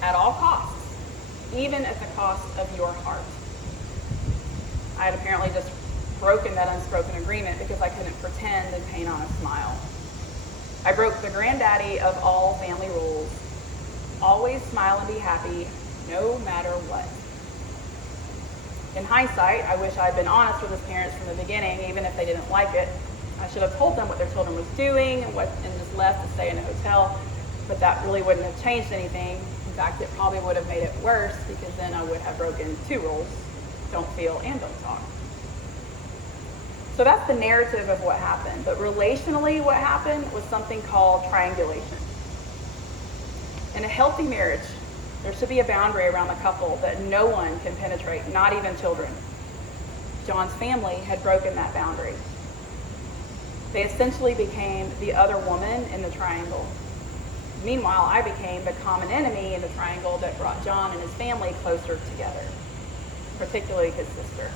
at all costs, even at the cost of your heart. I had apparently just broken that unspoken agreement because I couldn't pretend and paint on a smile. I broke the granddaddy of all family rules. Always smile and be happy, no matter what. In hindsight, I wish I'd been honest with his parents from the beginning, even if they didn't like it. I should have told them what their children was doing and just left to stay in a hotel, but that really wouldn't have changed anything. In fact, it probably would have made it worse because then I would have broken 2 rules: don't feel and don't talk. So that's the narrative of what happened. But relationally, what happened was something called triangulation. In a healthy marriage, there should be a boundary around the couple that no one can penetrate, not even children. John's family had broken that boundary. They essentially became the other woman in the triangle. Meanwhile, I became the common enemy in the triangle that brought John and his family closer together, particularly his sister.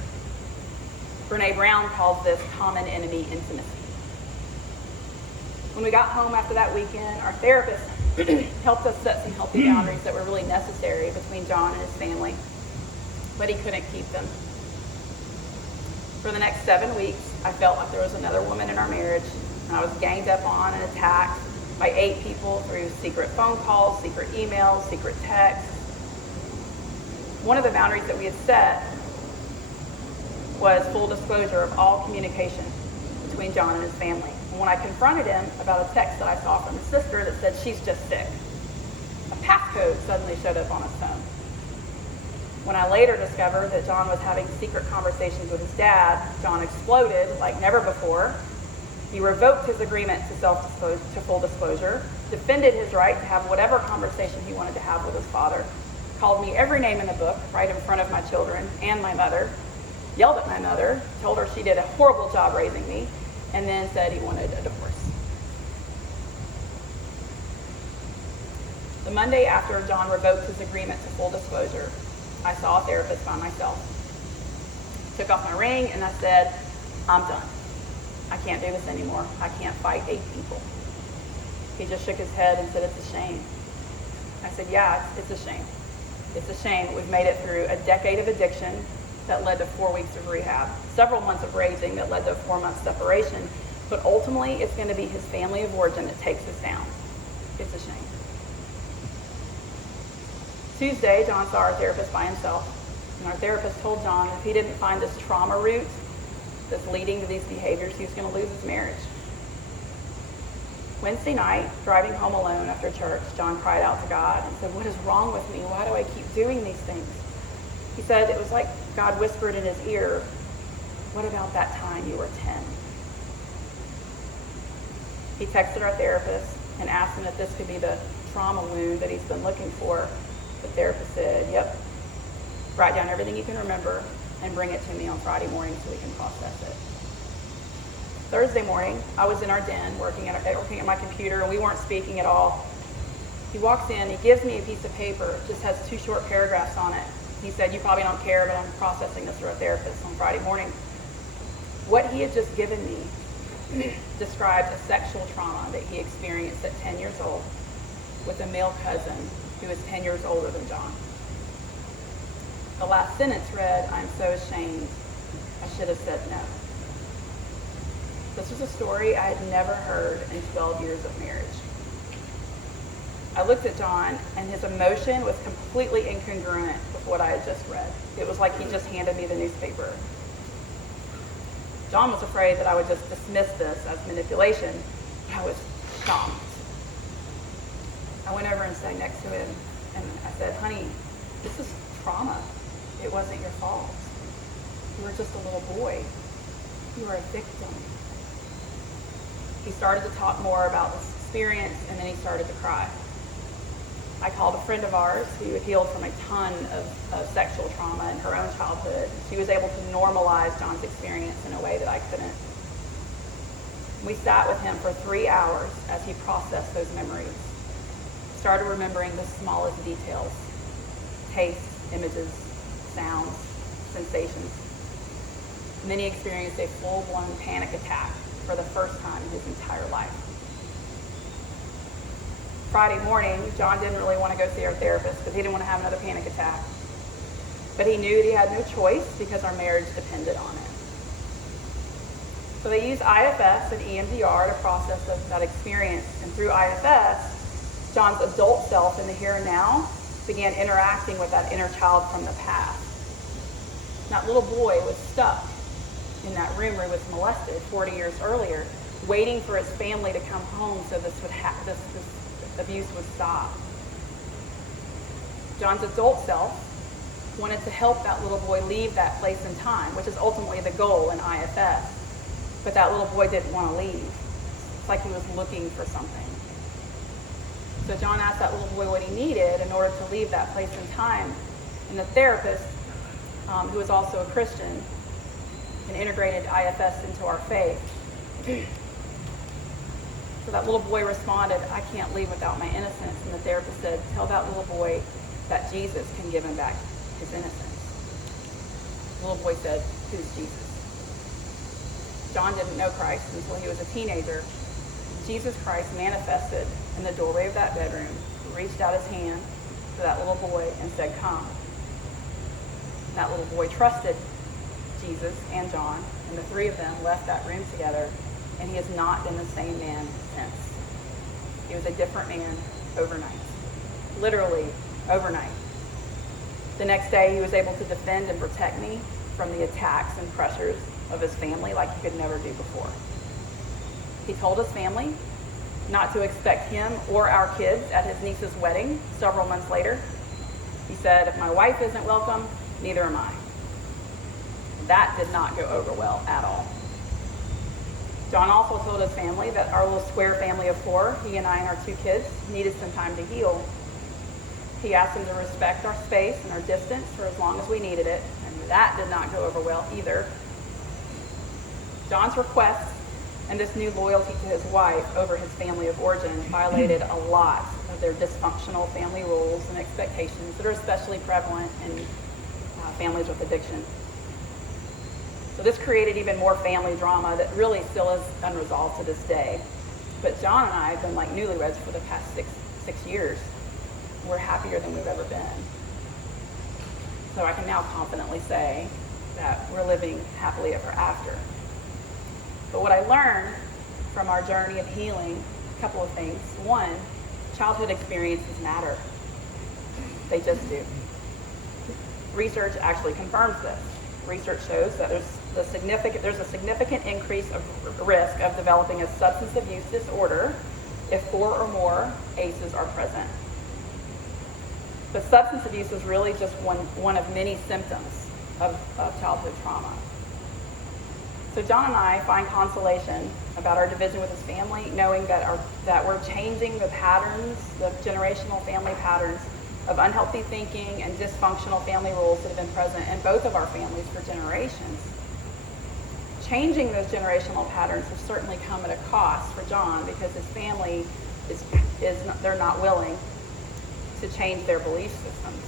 Brene Brown calls this common enemy intimacy. When we got home after that weekend, our therapist helped us set some healthy boundaries that were really necessary between John and his family, but he couldn't keep them. For the next 7 weeks, I felt like there was another woman in our marriage, and I was ganged up on and attacked by 8 people through secret phone calls, secret emails, secret texts. One of the boundaries that we had set was full disclosure of all communication between John and his family. And when I confronted him about a text that I saw from his sister that said, "She's just sick," a passcode suddenly showed up on his phone. When I later discovered that John was having secret conversations with his dad, John exploded like never before. He revoked his agreement to full disclosure, defended his right to have whatever conversation he wanted to have with his father, called me every name in the book right in front of my children and my mother, yelled at my mother, told her she did a horrible job raising me, and then said he wanted a divorce. The Monday after John revoked his agreement to full disclosure, I saw a therapist by myself. Took off my ring and I said, "I'm done. I can't do this anymore. I can't fight 8 people." He just shook his head and said, "It's a shame." I said, "Yeah, it's a shame. It's a shame. We've made it through a decade of addiction that led to 4 weeks of rehab, several months of raging that led to a 4-month separation, but ultimately it's going to be his family of origin that takes us down. It's a shame." Tuesday, John saw our therapist by himself, and our therapist told John if he didn't find this trauma root that's leading to these behaviors, he was going to lose his marriage. Wednesday night, driving home alone after church, John cried out to God and said, "What is wrong with me? Why do I keep doing these things?" He said it was like God whispered in his ear, "What about that time you were 10? He texted our therapist and asked him if this could be the trauma wound that he's been looking for. The therapist said, "Yep, write down everything you can remember and bring it to me on Friday morning so we can process it." Thursday morning, I was in our den working at my computer, and we weren't speaking at all. He walks in, he gives me a piece of paper, it just has 2 short paragraphs on it. He said, "You probably don't care, but I'm processing this through a therapist on Friday morning." What he had just given me described a sexual trauma that he experienced at 10 years old with a male cousin who was 10 years older than John. The last sentence read, "I'm so ashamed. I should have said no." This was a story I had never heard in 12 years of marriage. I looked at John, and his emotion was completely incongruent with what I had just read. It was like he just handed me the newspaper. John was afraid that I would just dismiss this as manipulation, but I was shocked. I went over and sat next to him, and I said, honey, this is trauma. It wasn't your fault. You were just a little boy. You were a victim. He started to talk more about this experience, and then he started to cry. I called a friend of ours who had healed from a ton of sexual trauma in her own childhood. She was able to normalize John's experience in a way that I couldn't. We sat with him for 3 hours as he processed those memories. Started remembering the smallest details: tastes, images, sounds, sensations. And then he experienced a full-blown panic attack for the first time in his entire life. Friday morning, John didn't really want to go see our therapist because he didn't want to have another panic attack. But he knew that he had no choice because our marriage depended on it. So they used IFS and EMDR to process that experience. And through IFS, John's adult self in the here and now began interacting with that inner child from the past. That little boy was stuck in that room where he was molested 40 years earlier, waiting for his family to come home so this abuse would stop. John's adult self wanted to help that little boy leave that place in time, which is ultimately the goal in IFS. But that little boy didn't want to leave. It's like he was looking for something. So John asked that little boy what he needed in order to leave that place in time. And the therapist, who was also a Christian, and integrated IFS into our faith. So that little boy responded, I can't leave without my innocence. And the therapist said, tell that little boy that Jesus can give him back his innocence. The little boy said, who's Jesus? John didn't know Christ until he was a teenager. Jesus Christ manifested in the doorway of that bedroom, reached out his hand to that little boy and said, come. And that little boy trusted Jesus and John, and the three of them left that room together, and he has not been the same man since. He was a different man overnight. Literally overnight. The next day, he was able to defend and protect me from the attacks and pressures of his family like he could never do before. He told his family not to expect him or our kids at his niece's wedding several months later. He said, if my wife isn't welcome, neither am I. That did not go over well at all. John also told his family that our little square family of 4, he and I and our 2 kids, needed some time to heal. He asked them to respect our space and our distance for as long as we needed it, and that did not go over well either. John's request and this new loyalty to his wife over his family of origin violated a lot of their dysfunctional family rules and expectations that are especially prevalent in families with addiction. So this created even more family drama that really still is unresolved to this day. But John and I have been like newlyweds for the past six years. We're happier than we've ever been. So I can now confidently say that we're living happily ever after. But what I learned from our journey of healing, a couple of things. One, childhood experiences matter. They just do. Research actually confirms this. Research shows that there's a significant increase of risk of developing a substance abuse disorder if 4 or more ACEs are present. But substance abuse is really just one of many symptoms of childhood trauma. So John and I find consolation about our division with his family, knowing that we're changing the patterns, the generational family patterns of unhealthy thinking and dysfunctional family rules that have been present in both of our families for generations. Changing those generational patterns has certainly come at a cost for John because his family they're not willing to change their belief systems.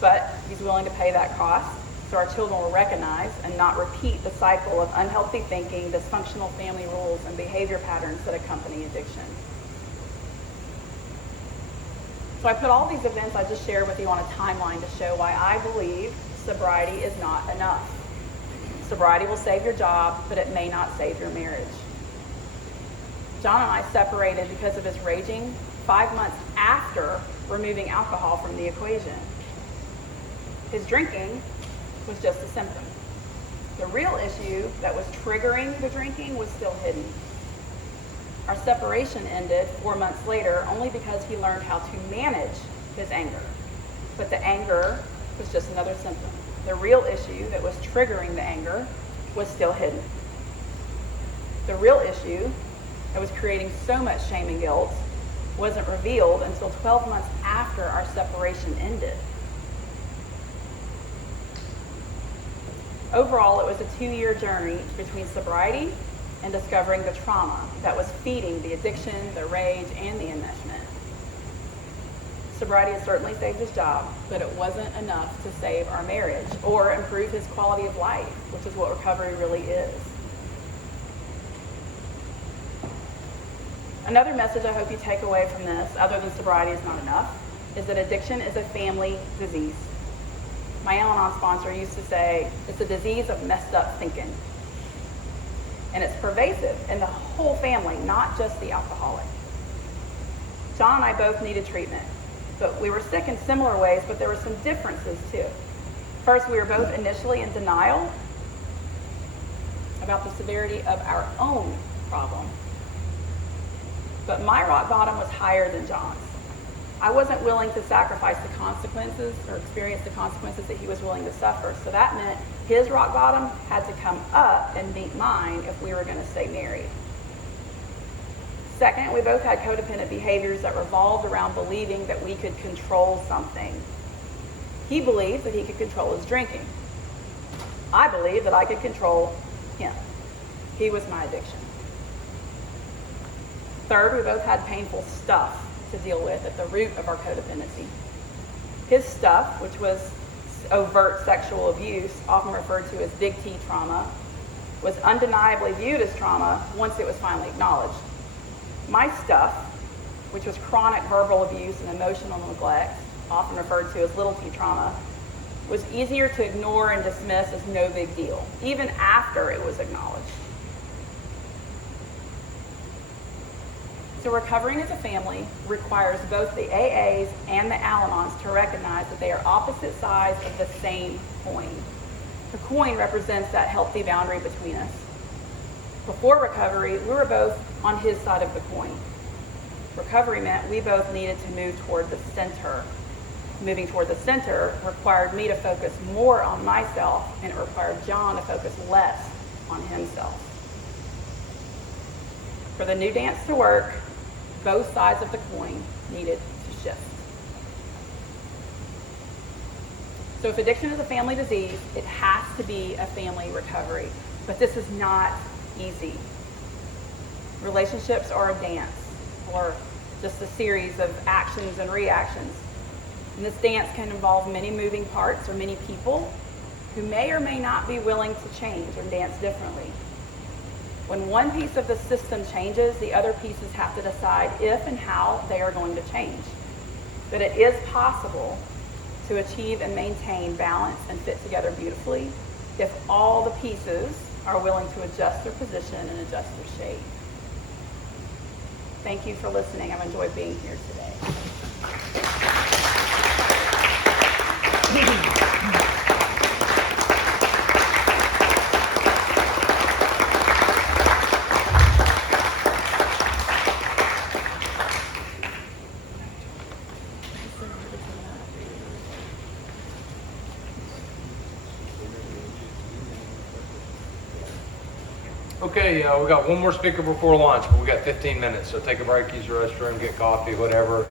But he's willing to pay that cost so our children will recognize and not repeat the cycle of unhealthy thinking, dysfunctional family rules, and behavior patterns that accompany addiction. So I put all these events I just shared with you on a timeline to show why I believe sobriety is not enough. Sobriety will save your job, but it may not save your marriage. John and I separated because of his raging 5 months after removing alcohol from the equation. His drinking was just a symptom. The real issue that was triggering the drinking was still hidden. Our separation ended 4 months later only because he learned how to manage his anger. But the anger was just another symptom. The real issue that was triggering the anger was still hidden. The real issue that was creating so much shame and guilt wasn't revealed until 12 months after our separation ended. Overall, it was a 2-year journey between sobriety and discovering the trauma that was feeding the addiction, the rage, and the enmeshment. Sobriety has certainly saved his job, but it wasn't enough to save our marriage or improve his quality of life, which is what recovery really is. Another message I hope you take away from this, other than sobriety is not enough, is that addiction is a family disease. My Al-Anon sponsor used to say, it's a disease of messed up thinking. And it's pervasive in the whole family, not just the alcoholic. John and I both needed treatment, but we were sick in similar ways, but there were some differences too. First, we were both initially in denial about the severity of our own problem. But my rock bottom was higher than John's. I wasn't willing to sacrifice the consequences or experience the consequences that he was willing to suffer. So that meant his rock bottom had to come up and meet mine if we were going to stay married. Second, we both had codependent behaviors that revolved around believing that we could control something. He believed that he could control his drinking. I believed that I could control him. He was my addiction. Third, we both had painful stuff to deal with at the root of our codependency. His stuff, which was overt sexual abuse, often referred to as big T trauma, was undeniably viewed as trauma once it was finally acknowledged. My stuff, which was chronic verbal abuse and emotional neglect, often referred to as little T trauma, was easier to ignore and dismiss as no big deal, even after it was acknowledged. So recovering as a family requires both the AAs and the Al-Anons to recognize that they are opposite sides of the same coin. The coin represents that healthy boundary between us. Before recovery, we were both on his side of the coin. Recovery meant we both needed to move toward the center. Moving toward the center required me to focus more on myself, and it required John to focus less on himself. For the new dance to work, both sides of the coin needed to shift. So if addiction is a family disease, it has to be a family recovery. But this is not easy. Relationships are a dance, or just a series of actions and reactions. And this dance can involve many moving parts or many people who may or may not be willing to change and dance differently. When one piece of the system changes, the other pieces have to decide if and how they are going to change. But it is possible to achieve and maintain balance and fit together beautifully if all the pieces are willing to adjust their position and adjust their shape. Thank you for listening. I've enjoyed being here today. Okay, we got one more speaker before lunch, but we got 15 minutes, so take a break, use the restroom, get coffee, whatever.